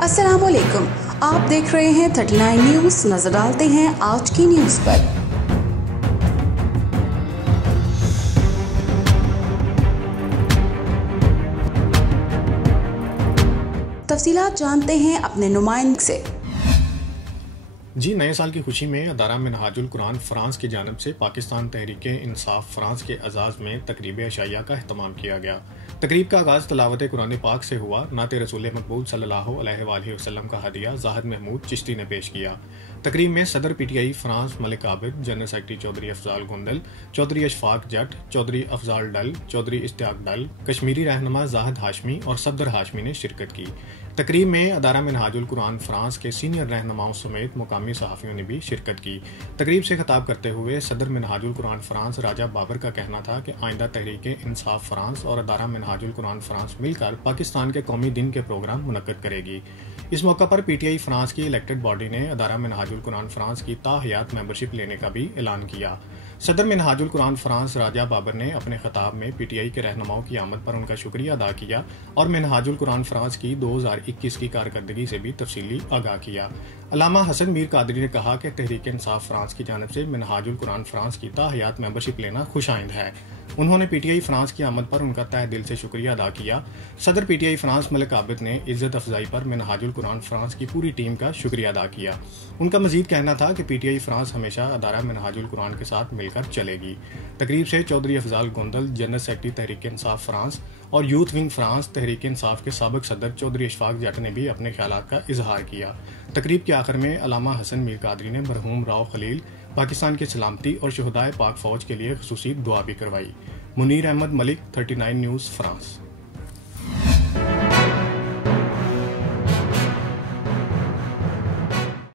अस्सलामुअलैकुम, आप देख रहे हैं 39 न्यूज़। नजर डालते हैं आज की न्यूज़ पर। तफसीलात जानते हैं अपने नुमाइंदे से। जी, नए साल की खुशी में अदारा मिनहाजुल कुरान फ्रांस की जानिब से पाकिस्तान तहरीके इंसाफ फ्रांस के एजाज़ में तकरीब अशाइया का अहतमाम किया गया। तकरीब का आगाज़ तलावत कुरान पाक से हुआ। नाते रसूल मकबूल सल्लल्लाहु अलैहि वसल्लम का हदिया जाहिद महमूद चिश्ती ने पेश किया। तकरीब में सदर PTI France Malik Abid, general secretary Chaudhry Afzal Gondal, Chaudhry Ashfaq Jat, Chaudhry Afzal Dal, Chaudhry Ishtiaq Dal, Kashmiri रहनुमा जाहिद हाशमी और सफदर हाशमी ने शिरकत की। तकरीब में अदारा मिनहाजुल कुरान फ्रांस के सीनियर रहनुमाओं समेत मुकामी सहाफ़ियों ने भी शिरकत की। तकरीब से खिताब करते हुए सदर मिनहाजुल कुरान फ्रांस राजा बाबर का कहना था कि आइंदा तहरीके इंसाफ फ्रांस और अदारा मिनहाजुल कुरान फ्रांस मिलकर पाकिस्तान के कौमी दिन के प्रोग्राम मुनक्कद करेगी। इस मौका पर PTI फ्रांस की इलेक्टेड बॉडी ने अदारा मिनहाजुल कुरान फ्रांस की ताहयात मेंबरशिप लेने का भी ऐलान किया। सदर मिनहाजुल कुरान फ्रांस राजा बाबर ने अपने खिताब में PTI के रहनुमाओं की आमद पर उनका शुक्रिया अदा किया और मिनहाजुल कुरान फ्रांस की 2021 की कारकर्दगी से भी तफसीली आगाह किया। अल्लामा हसन मीर कादरी ने कहा कि तहरीक इंसाफ फ्रांस की जानिब से मिनहाजुल कुरान फ्रांस की ताहयात मेंबरशिप लेना खुशाइंद है। उन्होंने PTI फ्रांस की आमद पर उनका तहे दिल से शुक्रिया अदा किया। सदर PTI फ्रांस मलिक आबिद ने इज्जत अफजाई पर मिनहाजुल कुरान फ्रांस की पूरी टीम का शुक्रिया अदा किया। उनका मजीद कहना था कि PTI फ्रांस हमेशा अदारा मिनहाजुल कुरान के साथ मिलकर चलेगी। तकरीब से Chaudhary Afzal गुंदल, general secretary Tehreek Insaf France और youth wing France Tehreek Insaf के साबिक सदर चौधरी अशफाक जट ने भी अपने ख्यालात का इजहार किया। तकरीब के आखिर में अल्लामा हसन मीर कादरी ने मरहूम राव खलील, पाकिस्तान की सलामती और शहदाए पाक फौज के लिए खुसूसी दुआ भी करवाई। Munir Ahmed Malik, 39 news France.